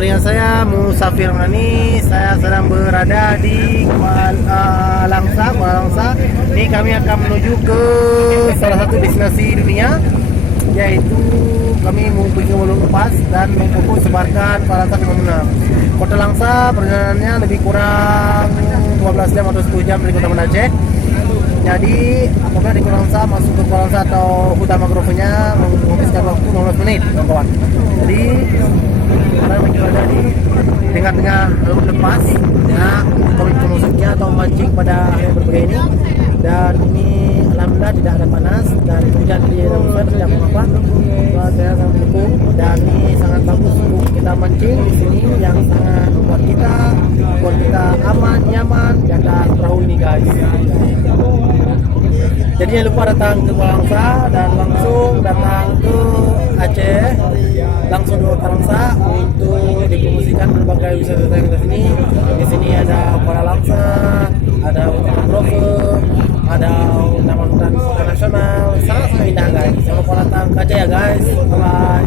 Bersama dengan saya Musafir Mani. Saya sedang berada di Kuala Langsa. Ini kami akan menuju ke salah satu destinasi dunia, yaitu kami mau pergi ke lepas dan memfokus sebarkan peralatan pembangunan. Kota Langsa perjalanannya lebih kurang 12 jam atau 10 jam dari Kota Banda Aceh. Jadi apabila di Kuala Langsa masuk ke Kuala Langsa atau hutan mangrovenya menghabiskan waktu 15 menit, kawan-kawan. Jadi kita berada di tengah-tengah laut lepas, ya, musiknya atau mancing pada hari berbeda ini. Dan ini alhamdulillah tidak ada panas dan hujan di dalam tidak mengapa. Saya sangat mendukung dan ini sangat bagus untuk kita mancing di sini, yang sangat buat kita aman, nyaman di atas perahu ini, guys. Jadi jangan lupa datang ke Kuala Langsa dan langsung datang ke Aceh, langsung ke Kuala Langsa untuk dipromosikan berbagai wisata yang ada di sini. Di sini ada Kuala Langsa, ada hutan mangrove, ada hutan nasional, sangat indah, guys. Jangan lupa datang ke Aceh ya, guys. Bye bye.